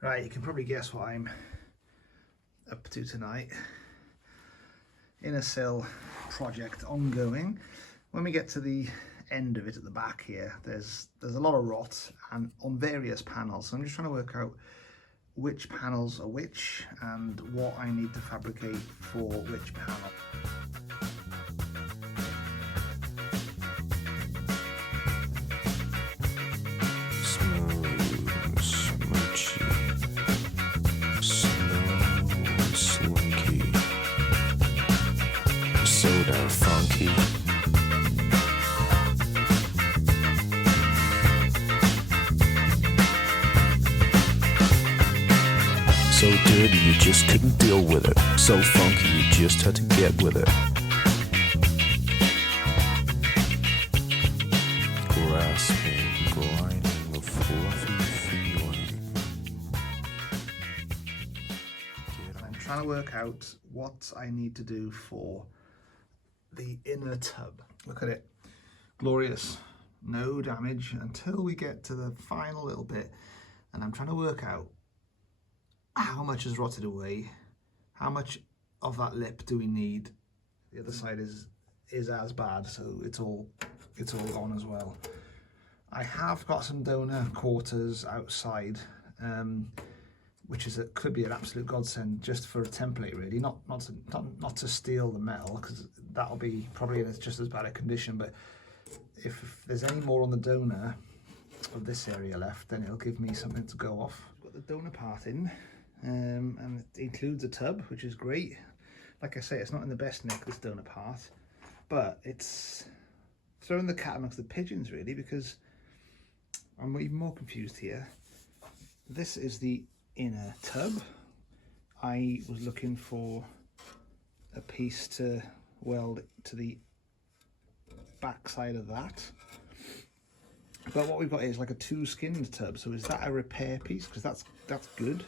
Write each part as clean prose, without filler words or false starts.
Right, you can probably guess what I'm up to tonight. In a Sill project ongoing. When we get to the end of it at the back here, there's a lot of rot and on various panels. So I'm just trying to work out which panels are which and what I need to fabricate for which panel. Funky. So dirty you just couldn't deal with it. So funky you just had to get with it. Grasping, grinding, a fluffy feeling. I'm trying to work out what I need to do for the inner tub. Look at it, glorious, no damage until we get to the final little bit, and I'm trying to work out how much has rotted away, how much of that lip do we need. The other side is as bad, so it's all gone as well. I have got some donor quarters outside, which could be an absolute godsend just for a template, really. Not to steal the metal, because that'll be probably in just as bad a condition. But if there's any more on the donor of this area left, then it'll give me something to go off. Got the donor part in, and it includes a tub, which is great. Like I say, it's not in the best nick, this donor part, but it's throwing the cat amongst the pigeons, really, because I'm even more confused here. This is the inner tub. I was looking for a piece to weld to the back side of that, but what we've got is like a two-skinned tub. So is that a repair piece? Because that's good.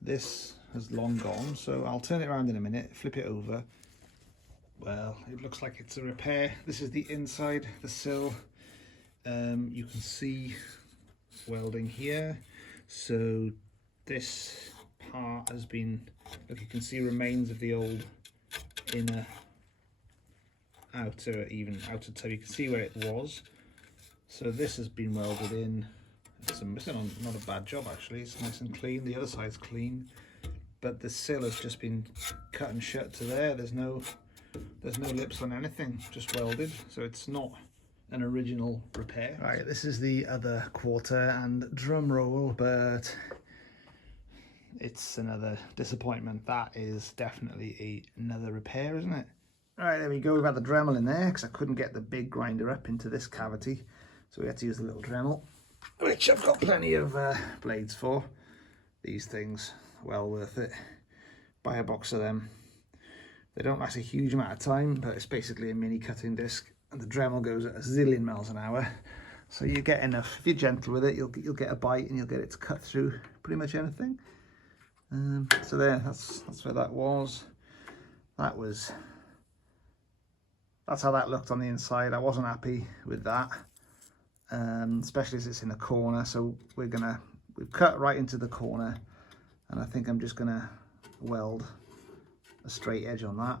This has long gone, so I'll turn it around in a minute, flip it over. Well, it looks like it's a repair. This is the inside, the sill. You can see welding here. So this part has been, look, you can see remains of the old inner outer tub. You can see where it was. So this has been welded in. It's not a bad job, actually. It's nice and clean. The other side's clean, but the sill has just been cut and shut to there. There's no lips on anything, just welded. So it's not an original repair. Right, this is the other quarter, and drum roll, but it's another disappointment. That is definitely another repair, isn't it? All right, there we go. We've had the Dremel in there because I couldn't get the big grinder up into this cavity, so we had to use the little Dremel, which I've got plenty of blades for. These things, well worth it. Buy a box of them. They don't last a huge amount of time, but it's basically a mini cutting disc, and the Dremel goes at a zillion miles an hour, so you get enough. If you're gentle with it, you'll get a bite, and you'll get it to cut through pretty much anything. So there, that's where that was. That's how that looked on the inside. I wasn't happy with that, especially as it's in a corner. So we've cut right into the corner, and I think I'm just gonna weld a straight edge on that.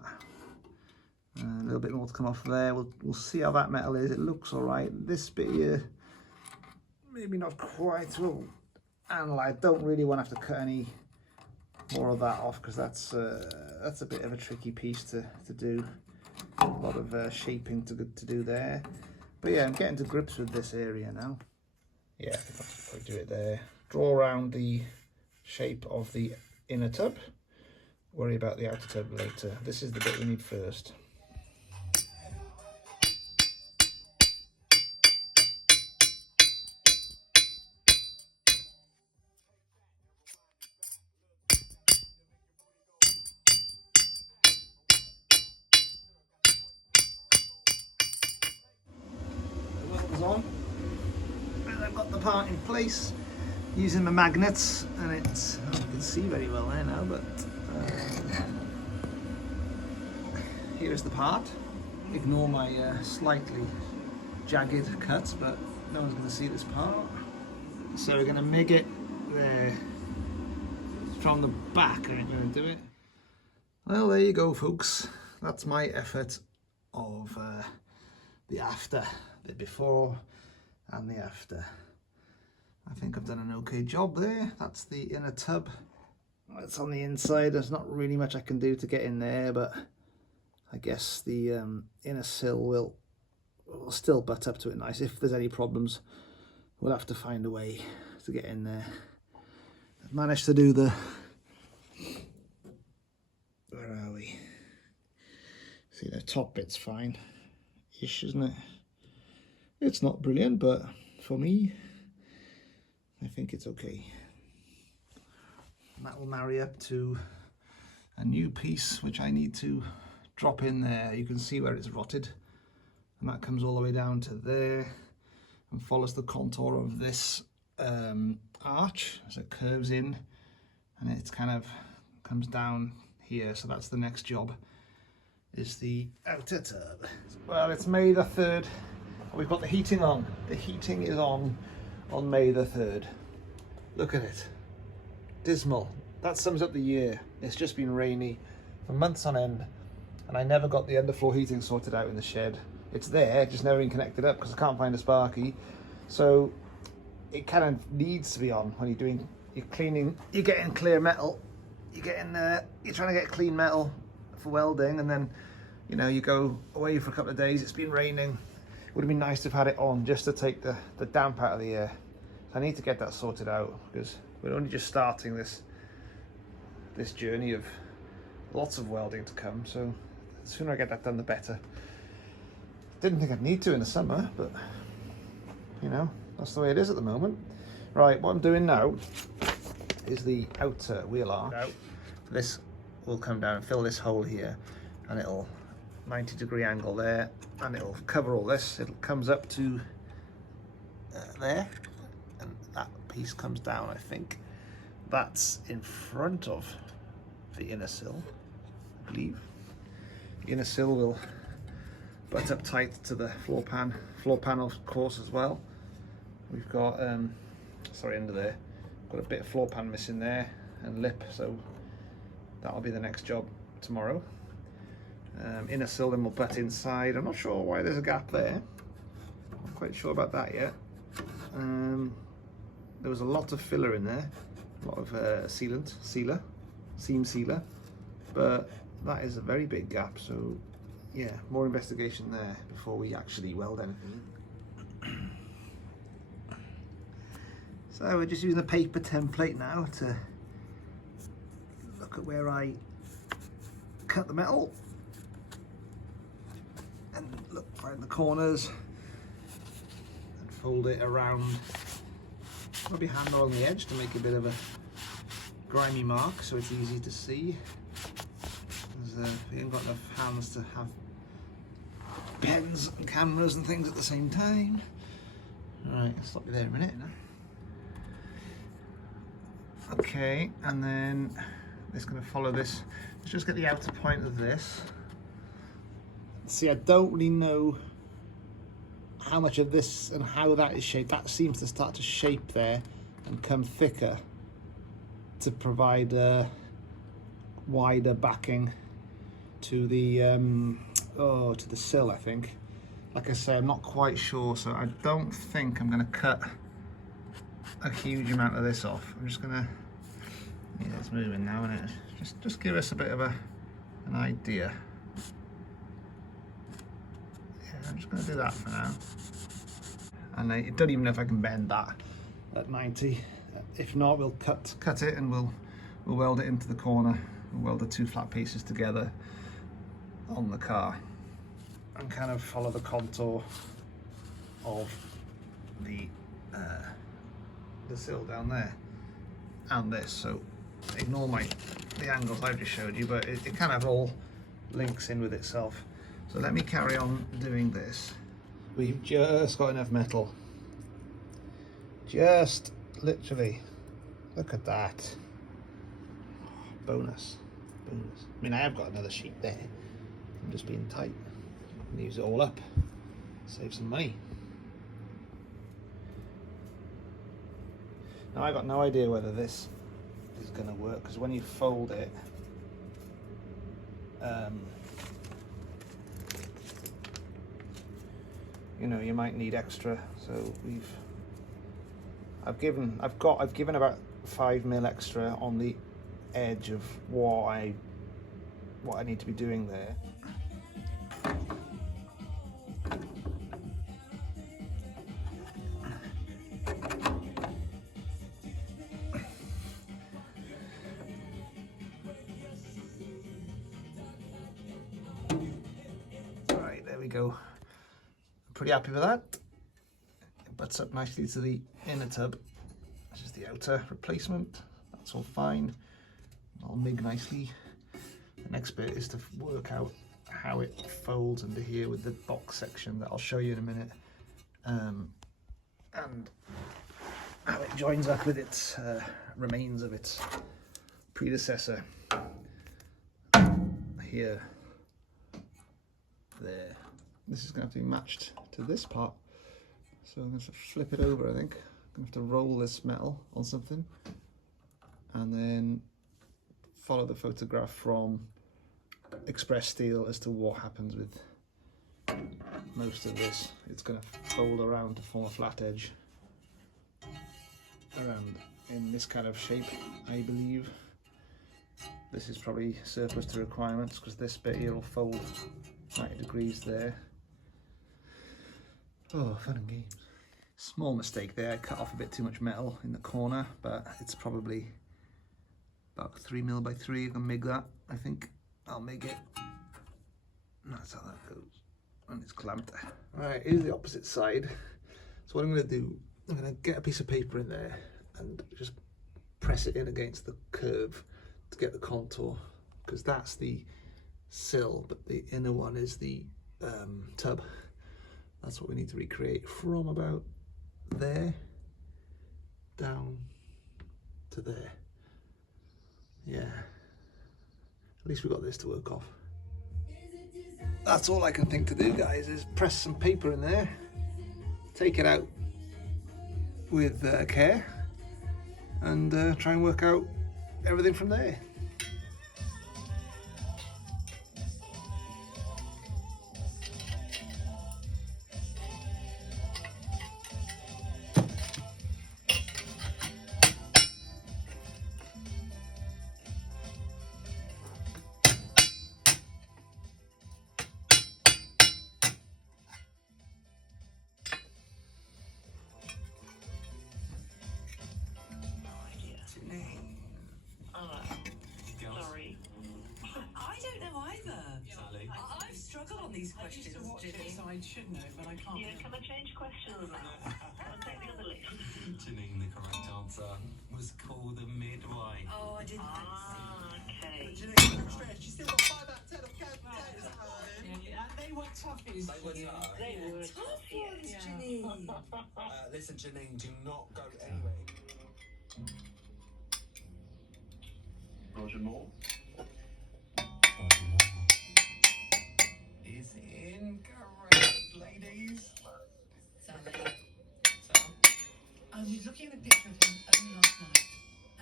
A little bit more to come off there. We'll see how that metal is. It looks all right. This bit here, maybe not quite well analyzed. Don't really want to have to cut any more of that off, because that's a bit of a tricky piece to do. A lot of shaping to do there. But yeah, I'm getting to grips with this area now. Yeah, I think I'll probably do it there. Draw around the shape of the inner tub. Worry about the outer tub later. This is the bit we need first. On, and I've got the part in place using my magnets, and it's, you can see very well there now, but here's the part. Ignore my slightly jagged cuts, but no one's going to see this part. So we're going to MIG it there from the back, I ain't going to do it. Well, there you go, folks. That's my effort of the after, the before and the after. I think I've done an okay job there. That's the inner tub. It's on the inside. There's not really much I can do to get in there, but I guess the inner sill will still butt up to it nice. If there's any problems, we'll have to find a way to get in there. I've managed to do the... Where are we? See, the top bit's fine-ish, isn't it? It's not brilliant, but for me, I think it's okay. And that will marry up to a new piece which I need to drop in there. You can see where it's rotted, and that comes all the way down to there and follows the contour of this arch as it curves in, and it kind of comes down here. So that's the next job, is the outer tub. Well, it's May the 3rd. We've got the heating on. The heating is on May the 3rd. Look at it. Dismal. That sums up the year. It's just been rainy for months on end, and I never got the underfloor heating sorted out in the shed. It's there, just never been connected up because I can't find a sparky. So it kind of needs to be on when you're cleaning, you're getting clear metal, you're trying to get clean metal for welding, and then, you know, you go away for a couple of days, it's been raining. It would have been nice to have had it on just to take the damp out of the air. So I need to get that sorted out because we're only just starting this journey of lots of welding to come. So the sooner I get that done, the better. Didn't think I'd need to in the summer, but you know, that's the way it is at the moment. Right, what I'm doing now is the outer wheel arch. This will come down and fill this hole here, and it'll 90-degree angle there, and it'll cover all this. It comes up to there, and that piece comes down. I think that's in front of the inner sill, I believe. The inner sill will butt up tight to the floor panel of course as well. We've got sorry, under there, got a bit of floor pan missing there and lip, so that'll be the next job tomorrow. Inner sill then will butt inside. I'm not sure why there's a gap there. I'm not quite sure about that yet. There was a lot of filler in there, a lot of seam sealer, but that is a very big gap. So yeah, more investigation there before we actually weld anything. So we're just using a paper template now to look at where I cut the metal and look right in the corners and fold it around, maybe hand along the edge to make a bit of a grimy mark so it's easy to see. We ain't got enough hands to have pens and cameras and things at the same time. Alright, I'll stop you there a minute. Okay, and then it's going to follow this. Let's just get the outer point of this. See, I don't really know how much of this and how that is shaped. That seems to start to shape there and come thicker to provide a wider backing to the to the sill, I think. Like I say, I'm not quite sure, so I don't think I'm going to cut a huge amount of this off. I'm just going to, yeah, it's moving now, isn't it? Just give us a bit of an idea. Yeah, I'm just going to do that for now. And I don't even know if I can bend that at 90. If not, we'll cut it and we'll weld it into the corner. We'll weld the two flat pieces together on the car and kind of follow the contour of the sill down there and this. So ignore the angles I just showed you, but it kind of all links in with itself. So let me carry on doing this. We've just got enough metal, just literally, look at that. Bonus. I mean, I have got another sheet there. I'm just being tight. Use it all up, save some money. Now I got no idea whether this is going to work, because when you fold it, you know, you might need extra. So I've given about 5mm extra on the edge of what I need to be doing there. Right, there we go. I'm pretty happy with that. It butts up nicely to the inner tub, which is the outer replacement. That's all fine. I'll MIG nicely. The next bit is to work out how it folds into here with the box section that I'll show you in a minute, and how it joins up with its remains of its predecessor here, there. This is going to have to be matched to this part, so I'm going to flip it over. I think I'm going to have to roll this metal on something and then follow the photograph from Express Steel as to what happens with most of this. It's going to fold around to form a flat edge around in this kind of shape, I believe. This is probably surplus to requirements, because this bit here will fold 90 degrees there. Oh, fun and games. Small mistake there, I cut off a bit too much metal in the corner, but it's probably about 3mm by 3. I can MIG that, I think. I'll MIG it. That's how that goes. And it's clamped. Right, here's the opposite side. So what I'm going to do, I'm going to get a piece of paper in there and just press it in against the curve to get the contour, because that's the sill, but the inner one is the tub. That's what we need to recreate from about there down to there. Yeah, at least we got this to work off. That's all I can think to do, guys, is press some paper in there, take it out with care, and try and work out everything from there. These questions, so I should know, but I can't. Yeah, can I change questions now? I'll take the other list. Janine, the correct answer was called a midwife. Oh, I didn't. Okay. Janine, don't stress. You still got 5 out of 10 of canned potatoes at home. Yeah, they were toughies. They were tough. They were Tough ones, yeah. Janine. Listen, Janine, do not go anywhere. Roger Moore. Is incorrect, ladies. Sally. So, I was looking at a picture of him only last night,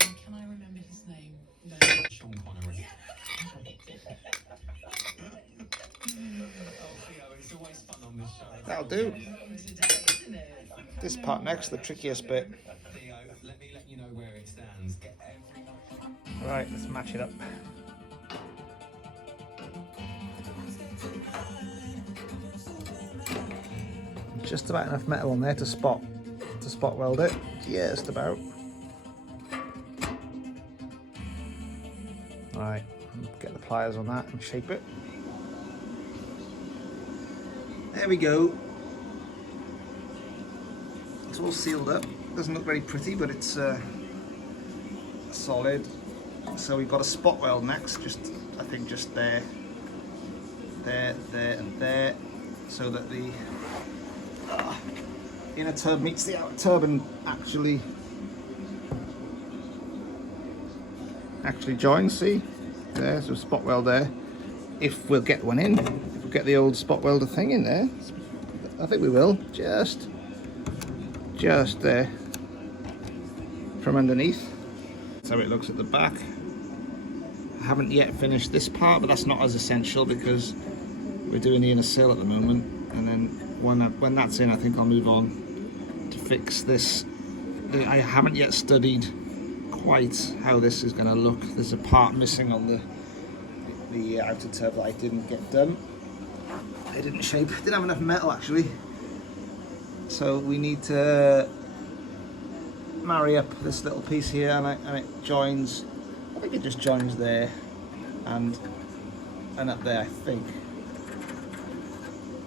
and can I remember his name? No. Sean Connery. Oh, Theo, it's always fun on this show. That'll do. Today, isn't it? This part next, the trickiest bit. Theo, let me let you know where it stands. Get every... Right, let's match it up. Just about enough metal on there to spot weld it. Just about. Right, get the pliers on that and shape it. There we go. It's all sealed up. Doesn't look very pretty, but it's solid. So we've got a spot weld next. I think just there, and there, so that the inner tub meets the outer tub and actually joins. See there, so spot weld there. If we'll get one in, if we get the old spot welder thing in there, I think we will. Just there from underneath. how it looks at the back. I haven't yet finished this part, but that's not as essential because we're doing the inner sill at the moment, and then when that's in, I think I'll move on to fix this. I haven't yet studied quite how this is going to look. There's a part missing on the outer tub that I didn't get done. I didn't didn't have enough metal actually. So we need to marry up this little piece here, and it joins. I think it just joins there and up there. I think.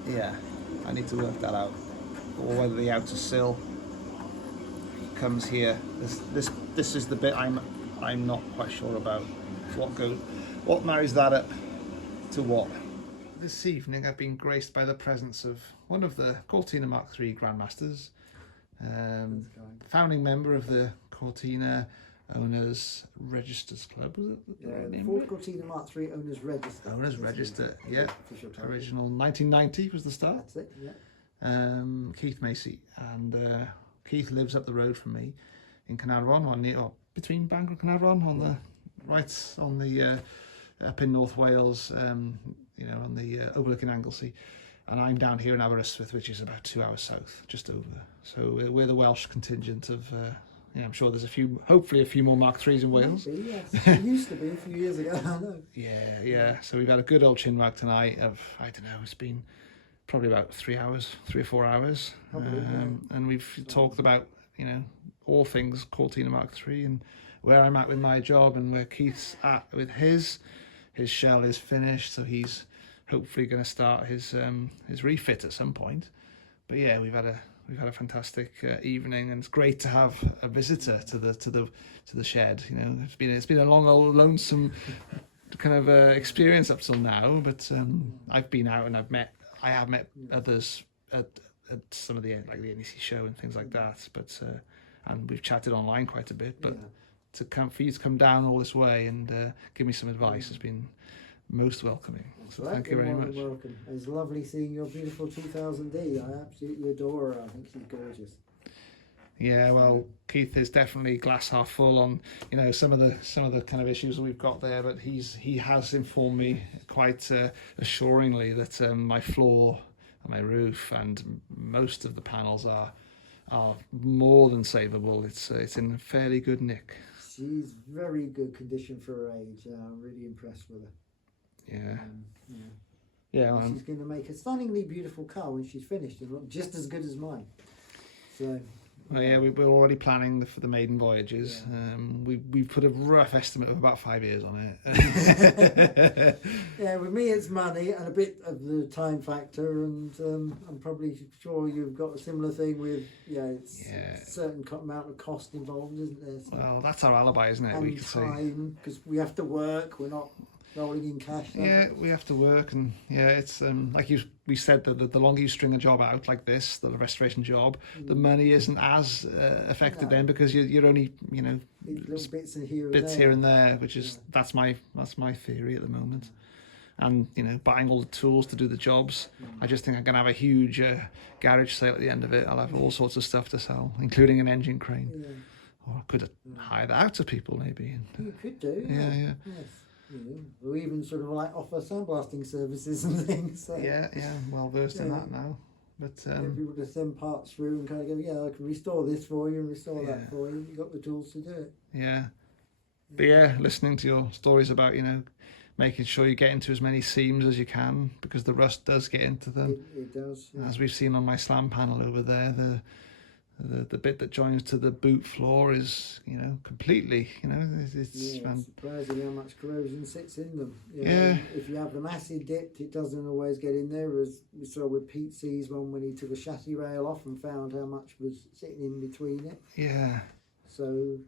Yeah, I need to work that out, or whether the outer sill comes here. This is the bit I'm not quite sure about. What marries that up to what? This evening I've been graced by the presence of one of the Cortina Mk3 Grandmasters, founding member of the Cortina Owners Registers Club, was it? The Ford Cortina Mk3 Owners Register. Owners Register, yeah. Official title. Original 1990 was the start. That's it, yeah. Keith Macy, and Keith lives up the road from me in Caernarfon, between Bangor and Caernarfon, on the up in North Wales, on the overlooking Anglesey, and I'm down here in Aberystwyth, which is about 2 hours south, just over. So we're the Welsh contingent of. I'm sure there's hopefully a few more Mk3s in Wales. Maybe, yes. It used to be a few years ago, I know. Yeah. So we've had a good old chin wag tonight of, I don't know, it's been probably about 3 or 4 hours. Probably, and we've talked about, all things Cortina Mk3 and where I'm at with my job and where Keith's at with his. His shell is finished, so he's hopefully going to start his refit at some point. But yeah, we've had a fantastic evening, and it's great to have a visitor to the shed. It's been a long old lonesome kind of experience up till now, but I've been out and I have met others at some of the NEC show and things like that, but and we've chatted online quite a bit, but for you to come down all this way and give me some advice has been most welcoming. So thank you very much. Welcome. It's lovely seeing your beautiful 2000D. I absolutely adore her. I think she's gorgeous. Yeah, well, Keith is definitely glass half full on some of the kind of issues that we've got there, but he has informed me quite assuringly that my floor and my roof and most of the panels are more than savable. It's in fairly good nick. She's very good condition for her age. I'm really impressed with her. Yeah. She's going to make a stunningly beautiful car when she's finished, and look just as good as mine. So. Well, yeah, we're already planning for the maiden voyages. Yeah. We've put a rough estimate of about 5 years on it. Yeah, with me it's money and a bit of the time factor, and I'm probably sure you've got a similar thing with it's a certain amount of cost involved, isn't there? So, well, that's our alibi, isn't it? and We could time, because we have to work. We're not rolling in cash. Yeah, we have to work, and it's like we said that the longer you string a job out like this, the restoration job, the money isn't as affected then, because you're only little bits here and there, which is that's my theory at the moment. And buying all the tools to do the jobs, I just think I'm gonna have a huge garage sale at the end of it. I'll have all sorts of stuff to sell, including an engine crane, or I could hire that out to people maybe. You could do. Yeah. Yes. Or even sort of offer sandblasting services and things. So. Yeah, well versed in that now. But people to send parts through and kind of go, I can restore this for you and restore that for you. You've got the tools to do it. Yeah. But listening to your stories about, making sure you get into as many seams as you can, because the rust does get into them. It does. Yeah. As we've seen on my slam panel over there, the bit that joins to the boot floor is, completely, it's surprising how much corrosion sits in them. If you have them acid dipped, it doesn't always get in there, as we saw with Pete C's one when he took a chassis rail off and found how much was sitting in between it. Yeah. So,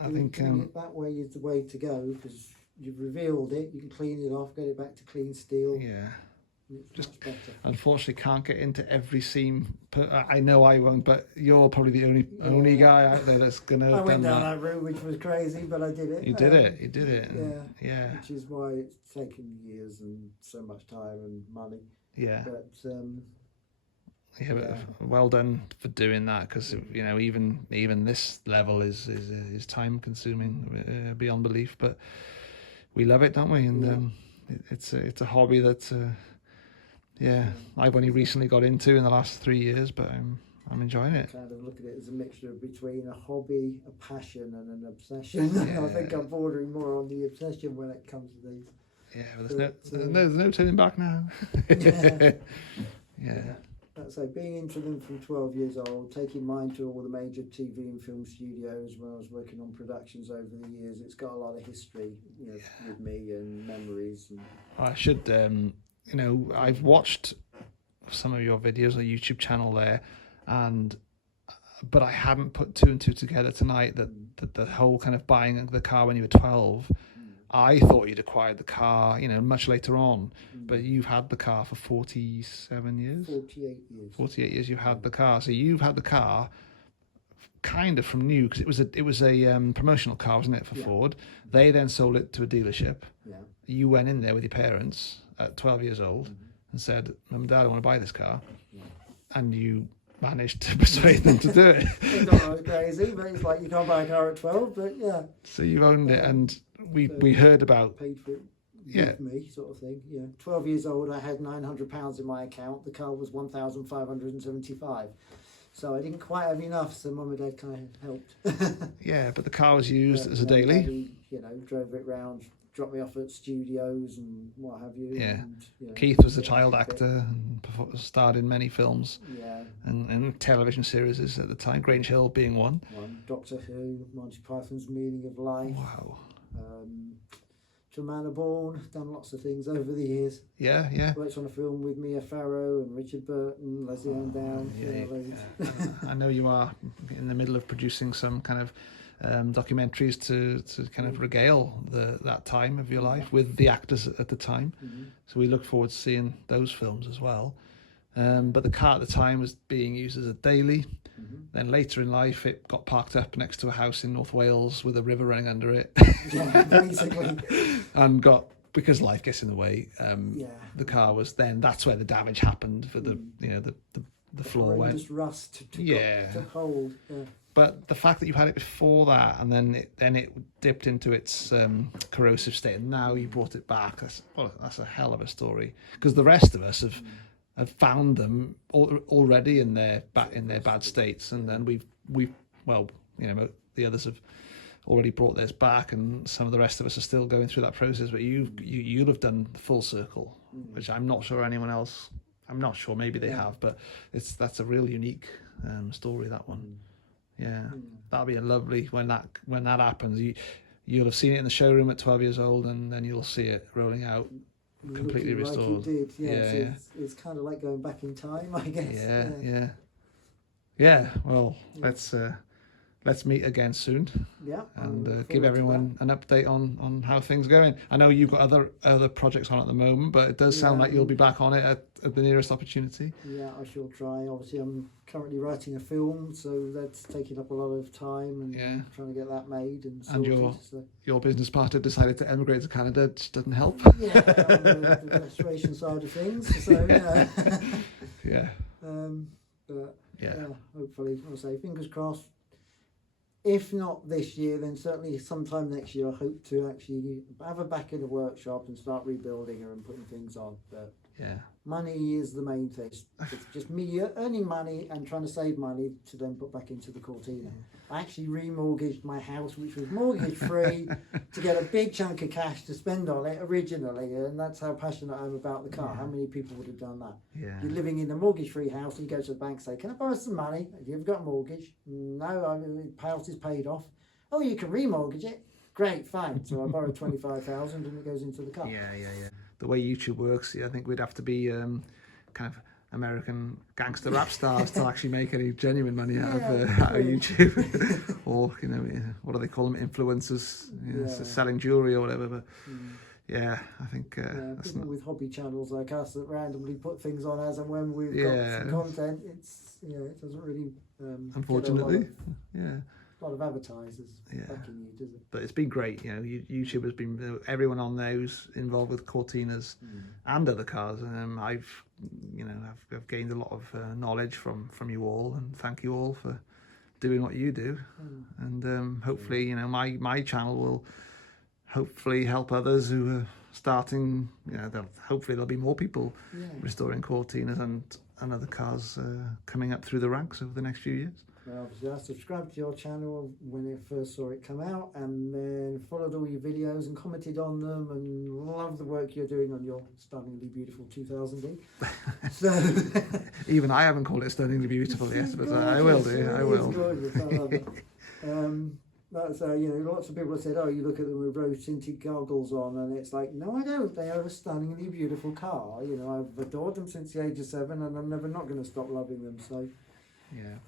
I think doing it that way is the way to go, because you've revealed it, you can clean it off, get it back to clean steel. Yeah. It's Just much better. Unfortunately can't get into every seam. I know I won't, but you're probably the only guy out there that's gonna. I went down that route, which was crazy, but I did it. You did it. Yeah. Which is why it's taken years and so much time and money. Yeah. But Yeah, but well done for doing that, because you know even this level is time consuming beyond belief. But we love it, don't we? And it's a hobby that I've only recently got into in the last 3 years, but I'm enjoying it. Kind of look at it as a mixture between a hobby, a passion, and an obsession. Yeah. I think I'm bordering more on the obsession when it comes to these. Yeah, but there's no turning back now. Yeah. So being into them from 12 years old, taking mine to all the major TV and film studios when I was working on productions over the years, it's got a lot of history, with me and memories. And I should, I've watched some of your videos on the YouTube channel there, but I hadn't put two and two together tonight that the whole kind of buying the car when you were 12. I thought you'd acquired the car, much later on, but you've had the car for 47 years? 48 years. 48 years you've had the car. So you've had the car kind of from new, because it was a promotional car, wasn't it, for Ford? They then sold it to a dealership. Yeah. You went in there with your parents at 12 years old and said, Mum and Dad, I want to buy this car. Yeah. And you managed to persuade them to do it. It's not crazy, but it's like you can't buy a car at 12, but yeah. So you've owned it, and we heard about... Paid for it with me, sort of thing. 12 years old, I had £900 in my account. The car was 1,575. So I didn't quite have enough, so Mum and Dad kind of helped. Yeah, but the car was used as a daily. Daddy, drove it round, dropped me off at studios and what have you. Yeah. And, Keith was a child actor and starred in many films and television series at the time, Grange Hill being one. Doctor Who, Monty Python's Meaning of Life. Wow. To Man Born, done lots of things over the years. Yeah. Worked on a film with Mia Farrow and Richard Burton, Leslie Ann Down. I know you are in the middle of producing some kind of documentaries to kind of regale that time of your life with the actors at the time. So we look forward to seeing those films as well. But the car at the time was being used as a daily. Then later in life, it got parked up next to a house in North Wales with a river running under it. Yeah, basically. And because life gets in the way, the car was then, that's where the damage happened for the floor went. Just rust to hold. Yeah. But the fact that you've had it before that, and then it dipped into its corrosive state, and now you brought it back, that's a hell of a story. Because the rest of us have found them already in their bad states, and then the others have already brought theirs back, and some of the rest of us are still going through that process. But you'll have done the full circle, which I'm not sure anyone else. I'm not sure. Maybe they have, but that's a real unique story, that one. Yeah, that'll be a lovely when that happens. You'll have seen it in the showroom at 12 years old, and then you'll see it rolling out. Completely restored. Like it did, it's kind of like going back in time, I guess. Yeah. Well, let's meet again soon. Yeah. And give everyone an update on how things are going. I know you've got other projects on at the moment, but it does sound like you'll be back on it at the nearest opportunity. Yeah, I shall try. Obviously, I'm currently writing a film, so that's taking up a lot of time and trying to get that made and sorted. And your business partner decided to emigrate to Canada, which doesn't help. Yeah, on the restoration side of things. So yeah. But hopefully, I'll say fingers crossed. If not this year, then certainly sometime next year. I hope to actually have her back in the workshop and start rebuilding her and putting things on. But money is the main thing. It's just me earning money and trying to save money to then put back into the Cortina. I actually remortgaged my house, which was mortgage free, to get a big chunk of cash to spend on it originally, and that's how passionate I am about the car. How many people would have done that? You're living in a mortgage free house and you go to the bank and say, can I borrow some money? Have you ever got a mortgage? No, the house is paid off. Oh, you can remortgage it? Great, fine. So I borrowed 25,000 and it goes into the car. Yeah. The way YouTube works, I think we'd have to be kind of American gangster rap stars to actually make any genuine money out of YouTube. Or, what do they call them? Influencers, selling jewellery or whatever. But I think that's people not... with hobby channels like us that randomly put things on as and when we've got some content, it doesn't really unfortunately a lot of advertisers backing you, does it? But it's been great. YouTube has been everyone on there who's involved with Cortinas and other cars. I've you know, I've gained a lot of knowledge from you all, and thank you all for doing what you do. And hopefully, you know, my channel will hopefully help others who are starting. You know, hopefully there'll be more people restoring Cortinas and other cars coming up through the ranks over the next few years. Well, obviously, I subscribed to your channel when I first saw it come out, and then followed all your videos and commented on them, and love the work you're doing on your stunningly beautiful 2000D. So Even I haven't called it stunningly beautiful yet, but I will do. I will. It's gorgeous. I love it. That's you know, lots of people have said, "Oh, you look at them with rose tinted goggles on," and it's like, no, I don't. They are a stunningly beautiful car. You know, I've adored them since the age of 7, and I'm never not going to stop loving them. So. Yeah,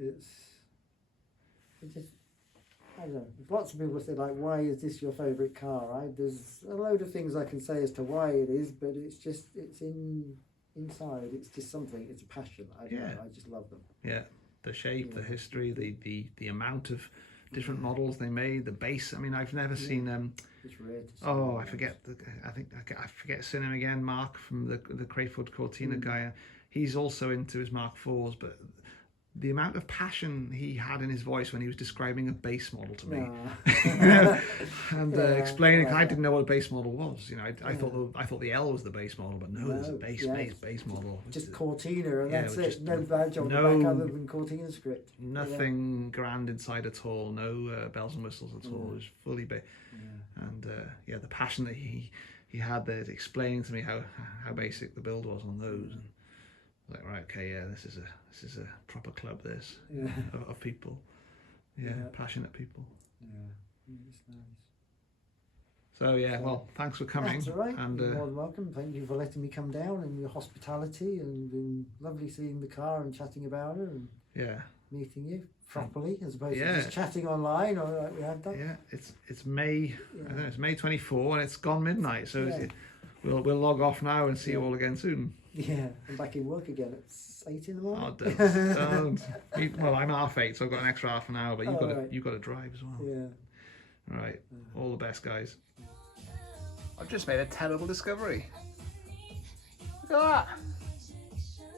it just, I don't know. Lots of people say, like, why is this your favourite car, right? There's a load of things I can say as to why it is, but it's just, it's inside. It's just something. It's a passion. I don't know. I just love them. Yeah, the shape, the history, the amount of different models they made, the base. I mean, I've never seen. It's rare to see. Oh, I forget. I forget seeing him again. Mark from the Crayford Cortina guy. He's also into his Mark IVs, but the amount of passion he had in his voice when he was describing a base model to me, and explaining, I didn't know what a base model was. You know, I thought the L was the base model, but no, there's a base model. Just Cortina, and that's it. Just No badge on the back other than Cortina script. Nothing grand inside at all. No bells and whistles at all. It was fully base. And the passion that he had there, explaining to me how basic the build was on those. And, like, right, okay, yeah, this is a proper club, this of people, passionate people. It's nice. So well, thanks for coming. That's all right. And you're more than welcome. Thank you for letting me come down, and your hospitality, and been lovely seeing the car and chatting about it, and meeting you properly as opposed to just chatting online or like we have done. Yeah, it's May. I don't know, it's May 24, and it's gone midnight. So we'll log off now and see you all again soon. Yeah, I'm back in work again at 8 in the morning. Oh, don't. Well, I'm 8:30, so I've got an extra half an hour, but you've got to drive as well. Yeah. All right. All the best, guys. I've just made a terrible discovery. Look at that.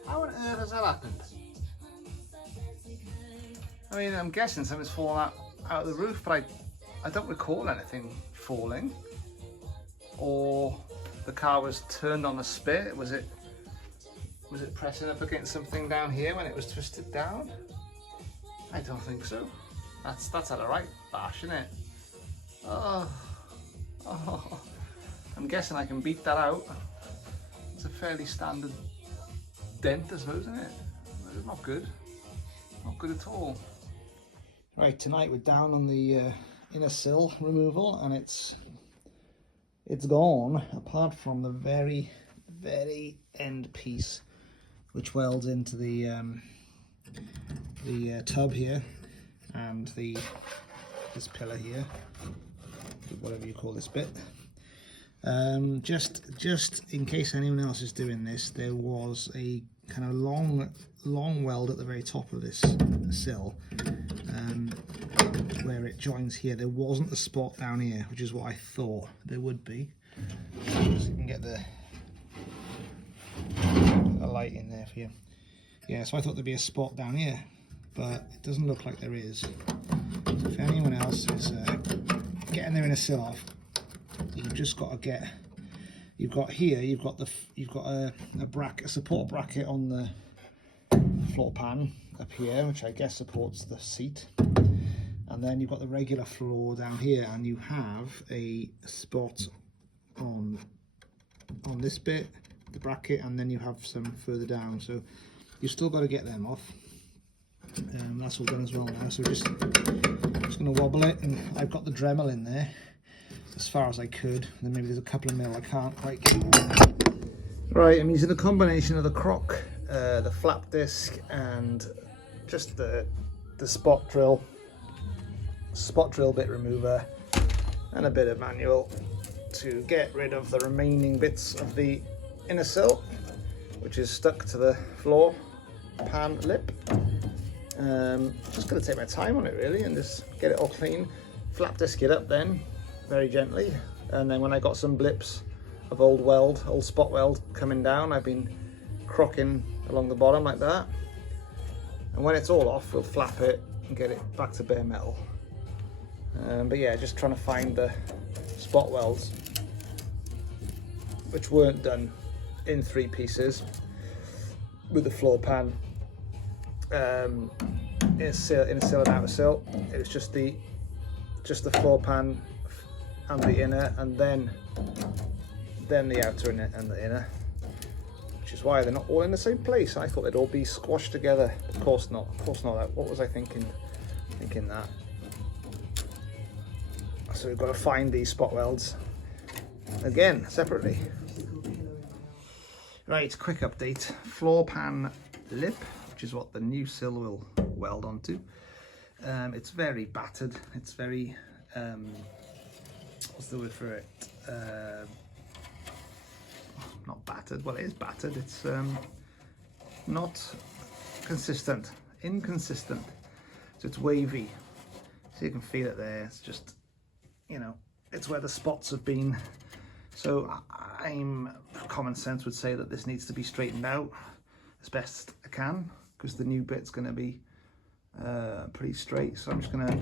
How on earth has that happened? I mean, I'm guessing something's fallen out of the roof, but I don't recall anything falling. Or the car was turned on a spit. Was it pressing up against something down here when it was twisted down? I don't think so. That's had a right bash, isn't it? Oh. I'm guessing I can beat that out. It's a fairly standard dent, I suppose, isn't it? It's not good. Not good at all. Right, tonight we're down on the inner sill removal, and it's gone, apart from the very end piece, which welds into the tub here, and this pillar here, whatever you call this bit. Just in case anyone else is doing this, there was a kind of long weld at the very top of this sill, where it joins here. There wasn't a spot down here, which is what I thought there would be. So you can get a light in there for you. Yeah, so I thought there'd be a spot down here, but it doesn't look like there is. So if anyone else is getting their inner sill off, you've just got to get. You've got a support bracket on the floor pan up here, which I guess supports the seat, and then you've got the regular floor down here, and you have a spot on this bit, the bracket, and then you have some further down, so you've still got to get them off. That's all done as well now, so just going to wobble it, and I've got the Dremel in there as far as I could, and then maybe there's a couple of mil I can't quite get. Right, I'm using a combination of the crock, the flap disc, and just the spot drill bit remover, and a bit of manual to get rid of the remaining bits of the inner sill, which is stuck to the floor pan lip. Just going to take my time on it really, and just get it all clean, flap disc it up then very gently, and then when I got some blips of old spot weld coming down, I've been crocking along the bottom like that. And when it's all off, we'll flap it and get it back to bare metal. But yeah, just trying to find the spot welds, which weren't done in 3 pieces with the floor pan in a sill and outer sill. It was just the floor pan and the inner, and then the outer and the inner, which is why they're not all in the same place. I thought they'd all be squashed together. Of course not. Of course not. What was I thinking? Thinking that. So we've got to find these spot welds again separately. Right, quick update. Floor pan lip, which is what the new sill will weld onto. It's very battered. It's very what's the word for it? Not battered. Well, it is battered. It's not consistent. Inconsistent. So it's wavy. So you can feel it there. It's just, you know, it's where the spots have been. So common sense would say that this needs to be straightened out as best I can, because the new bit's going to be pretty straight. So I'm just going to,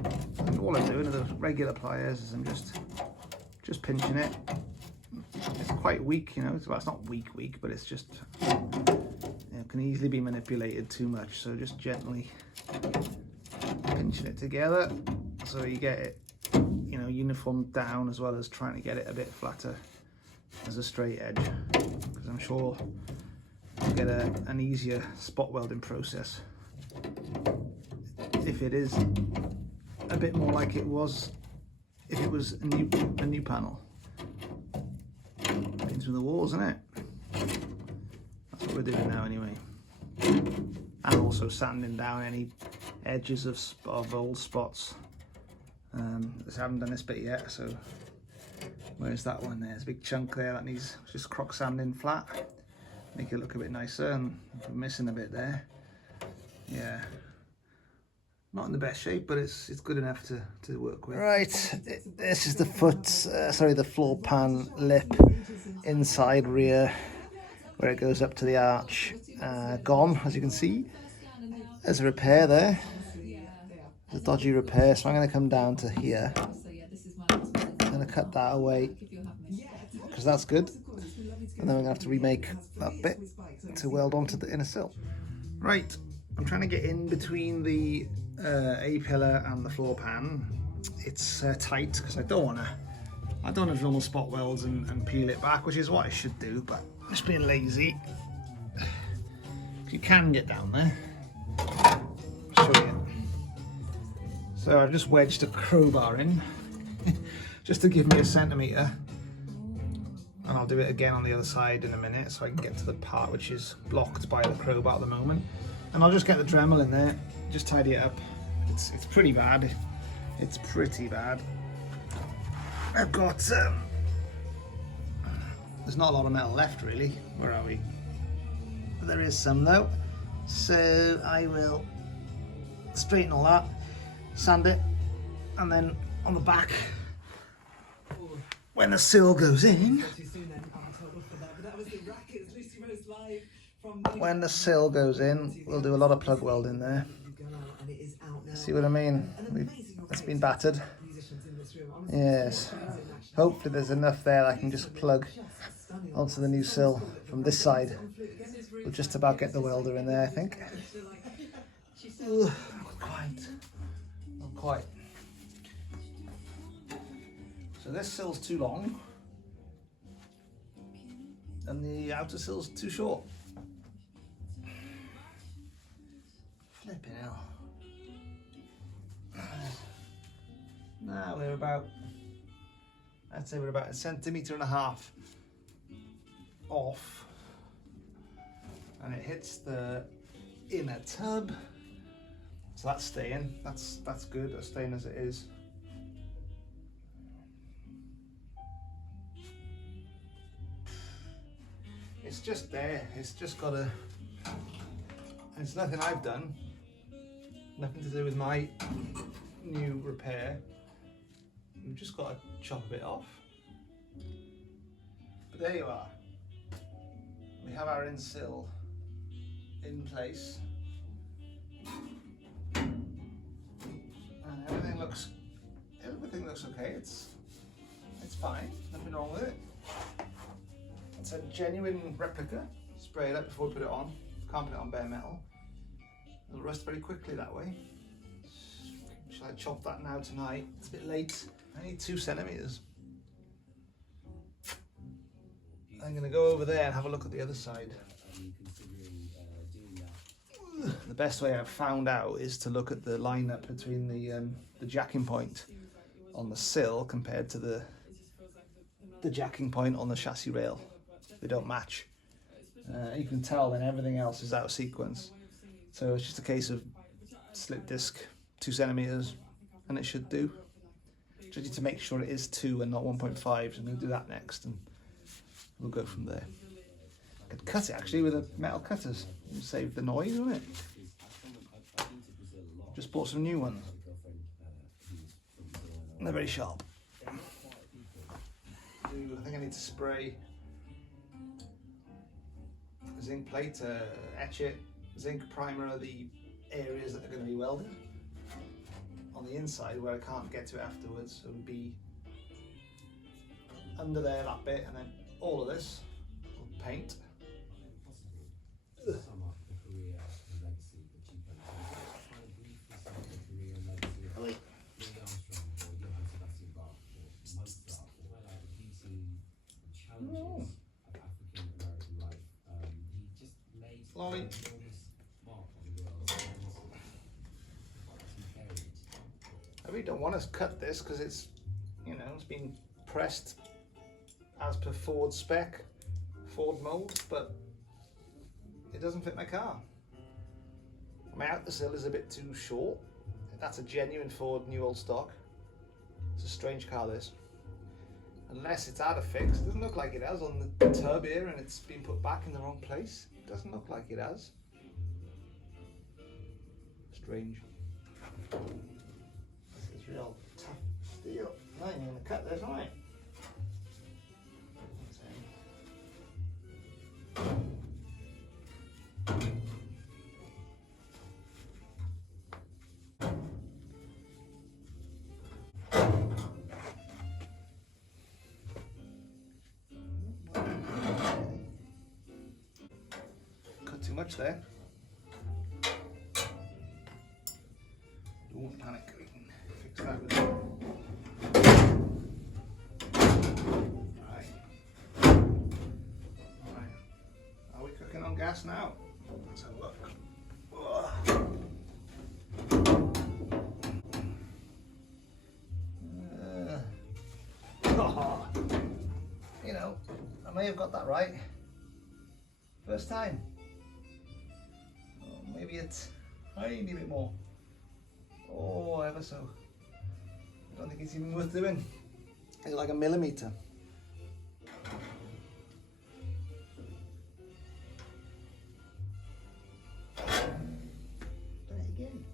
all I'm doing with the regular pliers is I'm just pinching it. It's quite weak, you know. Well, it's not weak, but it's just, you know, can easily be manipulated too much. So just gently pinching it together so you get it, you know, uniform down, as well as trying to get it a bit flatter as a straight edge, because I'm sure you'll get an easier spot welding process if it is a bit more like it was if it was a new panel. Into the walls, isn't it? That's what we're doing now anyway. And also sanding down any edges of old spots. I haven't done this bit yet, so where's that one there? There's a big chunk there that needs just crock sanding flat. Make it look a bit nicer, and we're missing a bit there. Yeah. Not in the best shape, but it's good enough to work with. Right, this is the the floor pan lip, inside rear, where it goes up to the arch. Gone, as you can see. There's a repair there. There's a dodgy repair, so I'm going to come down to here. I'm going to cut that away, because that's good. And then we're going to have to remake that bit to weld onto the inner sill. Right, I'm trying to get in between the A-pillar and the floor pan. It's tight because I don't have normal spot welds and peel it back, which is what I should do, but I'm just being lazy. You can get down there. I'll show you. So I've just wedged a crowbar in just to give me a centimetre, and I'll do it again on the other side in a minute so I can get to the part which is blocked by the crowbar at the moment. And I'll just get the Dremel in there, just tidy it up. It's pretty bad. It's pretty bad. I've got there's not a lot of metal left really. Where are we? There is some though. So I will straighten all that, sand it, and then on the back, when the sill goes in, we'll do a lot of plug welding there. See what I mean? It's been battered. Yes. Hopefully there's enough there I can just plug onto the new sill from this side. We'll just about get the welder in there, I think. Ooh, not quite. So this sill's too long, and the outer sill's too short. Flipping hell. Now we're about, I'd say we're about 1.5 centimetres off, and it hits the inner tub. So that's staying. That's good. That's staying as it is. It's just there. It's just got to. It's nothing I've done. Nothing to do with my new repair. We've just got to chop a bit off. But there you are. We have our in sill in place. And everything looks okay. It's fine. Nothing wrong with it. It's a genuine replica. Spray it up before we put it on. Can't put it on bare metal. It'll rust very quickly that way. Shall I chop that now tonight? It's a bit late. I need 2 centimeters. I'm going to go over there and have a look at the other side. The best way I've found out is to look at the lineup between the jacking point on the sill compared to the jacking point on the chassis rail. They don't match. You can tell then everything else is out of sequence. So it's just a case of slip disc 2 centimeters and it should do. Just need to make sure it is 2 and not 1.5. So I'm going to do that next and we'll go from there. I could cut it actually with a metal cutters and save the noise, wouldn't it? Just bought some new ones. And they're very sharp. I think I need to spray a zinc plate, etch it, zinc primer the areas that are going to be welded. On the inside where I can't get to it afterwards, so it would be under there, that bit, and then all of this will paint. Lolly. I really don't want to cut this because it's, you know, it's been pressed as per Ford spec, Ford mold, but it doesn't fit my car. My outer sill is a bit too short. That's a genuine Ford new old stock. It's a strange car, this. Unless it's out of fix. It doesn't look like it has on the tub here and it's been put back in the wrong place. It doesn't look like it has. Strange. This is real tough steel. I ain't gonna cut this, am I? Cut too much there. Don't panic, we can fix that with Right. Are we cooking on gas now? Let's have a look. You know, I may have got that right. First time. Oh, maybe it's a tiny bit more. Oh, ever so. I don't think it's even worth doing. It's like a millimeter. Done it again.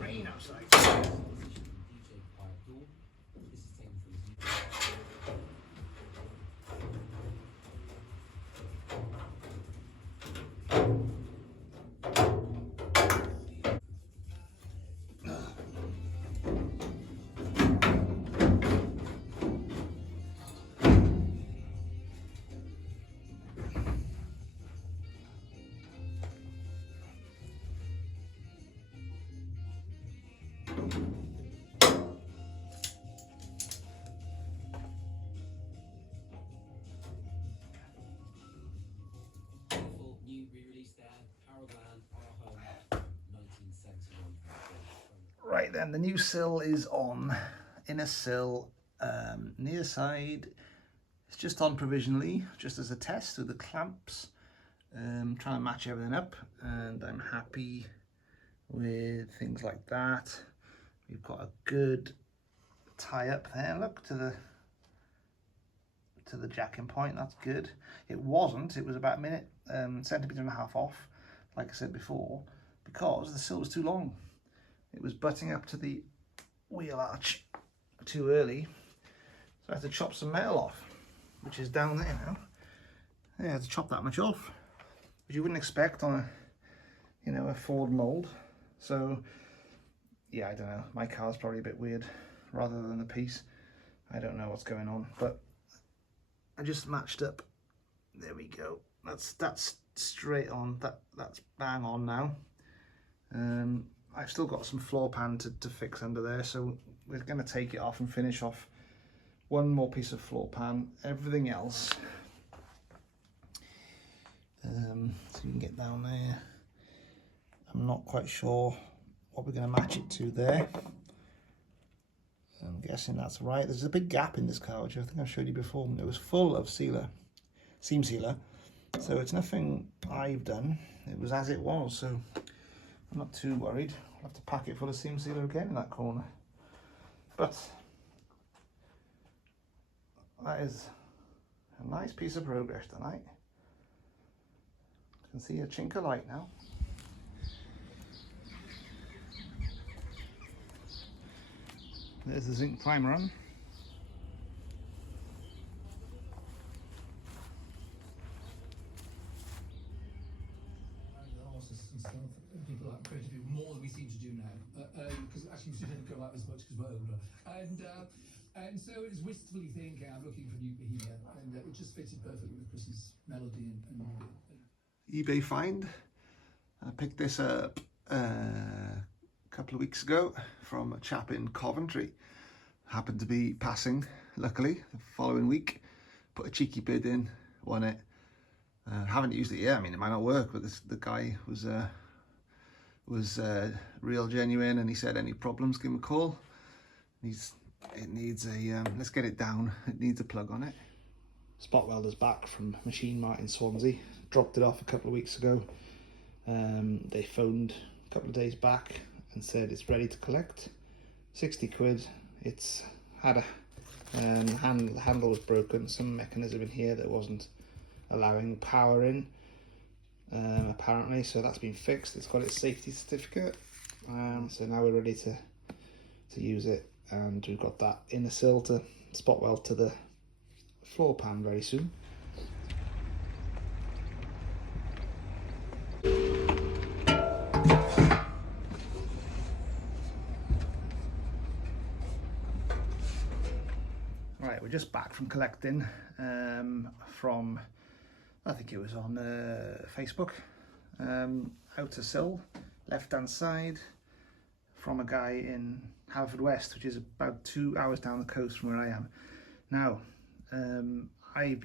Rain outside. Right then, the new sill is on. Inner sill, near side, it's just on provisionally, just as a test with the clamps. Trying to match everything up, and I'm happy with things like that. We've got a good tie up there, look, to the jacking point. That's good. It wasn't, it was about a minute, centimetre and a half off, like I said before, because the sill was too long. it was butting up to the wheel arch too early, so I had to chop some metal off, which is down there now. Yeah, I had to chop that much off, which you wouldn't expect on a, you know, a Ford mold. So yeah, I don't know, my car's probably a bit weird rather than the piece. I don't know what's going on, but I just matched up. There we go. That's straight on. That's bang on now. I've still got some floor pan to fix under there, so we're going to take it off and finish off one more piece of floor pan. Everything else, so you can get down there. I'm not quite sure what we're going to match it to there. I'm guessing that's right. There's a big gap in this car, which I think I've showed you before. It was full of sealer, seam sealer, so it's nothing I've done. It was as it was, so I'm not too worried. I'll have to pack it full of seam sealer again in that corner. But that is a nice piece of progress tonight. You can see a chink of light now. There's the zinc primer on. Artists and stuff, and people like creative people, more than we seem to do now, because actually we didn't go out as much because we're older, and so it's wistfully thinking, I'm looking for new behaviour, and it just fitted perfectly with Chris's melody and eBay find. I picked this up couple of weeks ago from a chap in Coventry. Happened to be passing, luckily, the following week. Put a cheeky bid in, won it. Haven't used it yet. I mean, it might not work, but the guy was real genuine, and he said any problems, give him a call. It needs a let's get it down. It needs a plug on it. Spot welder's back from Machine Mart in Swansea. Dropped it off a couple of weeks ago. They phoned a couple of days back and said it's ready to collect. 60 quid. It's had a the handle was broken, some mechanism in here that wasn't allowing power in, apparently, so that's been fixed. It's got its safety certificate, so now we're ready to use it, and we've got that inner sill to spot weld to the floor pan very soon. Right, we're just back from collecting from, I think it was on Facebook, out to Sill, left hand side, from a guy in Haverfordwest, which is about 2 hours down the coast from where I am. Now, I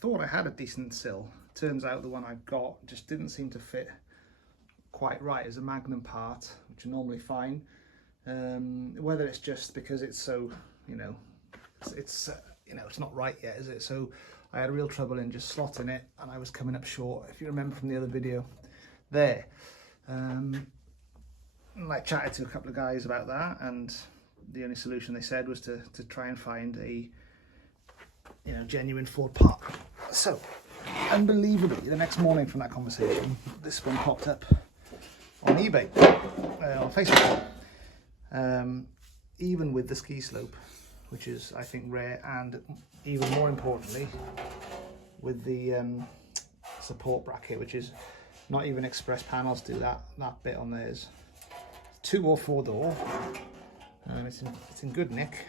thought I had a decent sill. Turns out the one I've got just didn't seem to fit quite right as a Magnum part, which are normally fine. Whether it's just because it's so, you know, it's not right yet, is it? So I had real trouble in just slotting it, and I was coming up short, if you remember from the other video there. I chatted to a couple of guys about that, and the only solution they said was to try and find a, you know, genuine Ford part. So unbelievably, the next morning from that conversation, this one popped up on eBay, on Facebook, even with the ski slope, which is, I think, rare, and even more importantly, with the support bracket, which is not even express panels do that bit on theirs. 2 or 4 door. It's in good nick.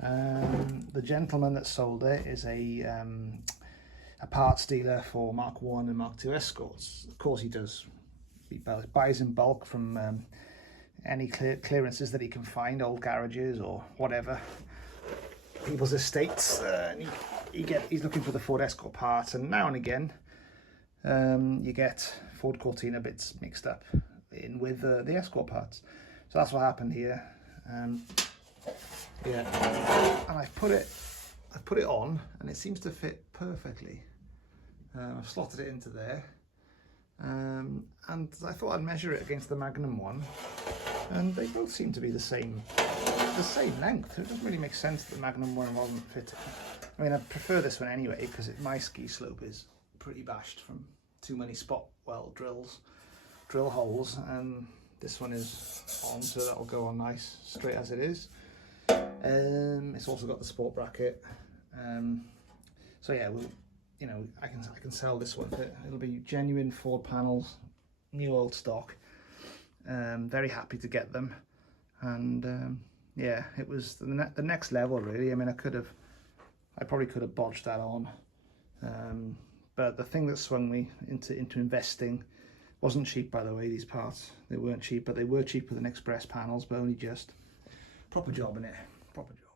The gentleman that sold it is a parts dealer for Mark 1 and Mark 2 escorts. Of course, he does. He buys in bulk from any clearances that he can find, old garages or whatever, people's estates. And he's looking for the Ford Escort parts, and now and again you get Ford Cortina bits mixed up in with the Escort parts. So that's what happened here. Yeah, and I've put it on, and it seems to fit perfectly. I've slotted it into there, and I thought I'd measure it against the Magnum one, and they both seem to be the same length. It doesn't really make sense that the Magnum one wasn't fitting. I mean, I prefer this one anyway, because my ski slope is pretty bashed from too many spot weld drill holes, and This one is on, so that'll go on nice, straight as it is. It's also got the sport bracket. So yeah, we'll, you know, I can sell this one. It'll be genuine Ford panels, new old stock. Very happy to get them, and yeah, it was the next level really. I mean, I probably could have bodged that on, but the thing that swung me into investing wasn't cheap, by the way. These parts, they weren't cheap, but they were cheaper than Express panels, but only just. Proper job in it, proper job.